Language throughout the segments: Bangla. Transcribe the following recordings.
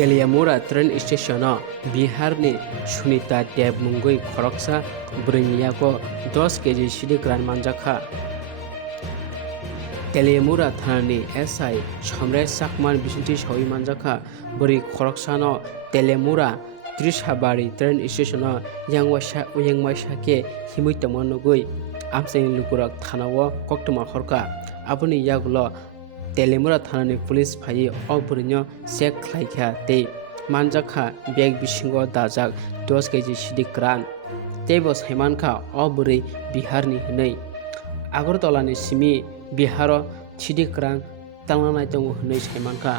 तेलियामुरा ट्रेन स्टेशनाव बिहारनि सुनीता देव मुंगै खरकसा ब्रैनियाको 10 केजि सिडी ग्रान मानजाखा तेलियामुरा थानानि एसआई सम्राट साकमान बिसुंथि सावि मानजाखा बोरै खरकसानो तेलियामुरा त्रिसाबारि ट्रेन स्टेशनाव uyangmaisake himui tongma nugui amsani lukurok thanao koktoma horka aboni yagulo Teliamura थानानि पुलिस फाइ o burino check khlaikha tei manjakha bag bisingo dajak 10 KG सिडी grain teibo saimankha o buri biharni hinui agartolani simi biharo सिडी grain tangnai tongo hinui saimankha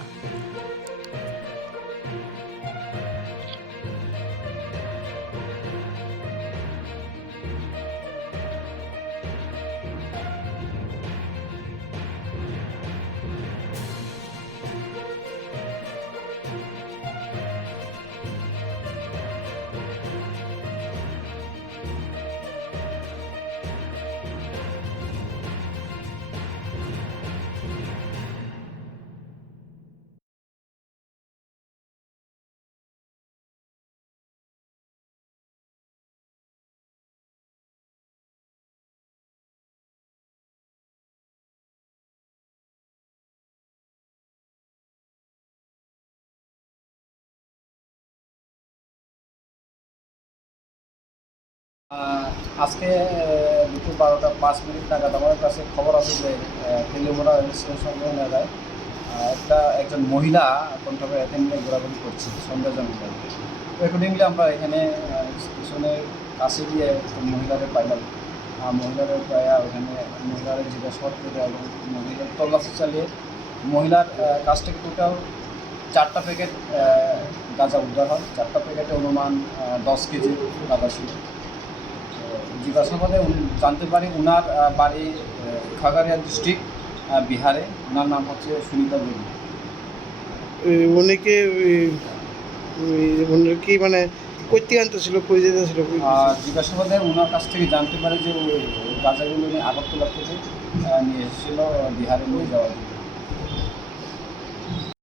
আজকে দুপুর 12:05 নাগাদ আমার কাছে খবর আছে যে তেলিয়ামুরা রেল স্টেশন এলাকায় একজন মহিলা কোনভাবে এখানে ঘোরাঘুরি করছে সন্দেহজনকভাবে। অ্যাকর্ডিংলি আমরা এখানে স্টেশনের কাছে গিয়ে মহিলাদের পাইলাম। মহিলাদের ওখানে মহিলাদের জিজ্ঞাসাবাদ করে এবং মহিলার তল্লাশি চালিয়ে মহিলার কাছ থেকে টোটাল 4টা প্যাকেট গাঁজা উদ্ধার হয়। 4টা প্যাকেটে অনুমান 10 কেজি গাঁজা ছিল। জিজ্ঞাসাবাদে জানতে পারি উনার বাড়ি খাগড়িয়া ডিস্ট্রিক্ট বিহারে। ওনার নাম হচ্ছে সুনীতা দেবী। উনি কি মানে কইতে আনতেছিল কই যেতেছিল? জিজ্ঞাসাবাদে ওনার কাছ থেকে জানতে পারে যে ওই গাঁজাগুলো উনি আগরতলা থেকে নিয়ে এসেছিল বিহারে নিয়ে যাওয়ার জন্য।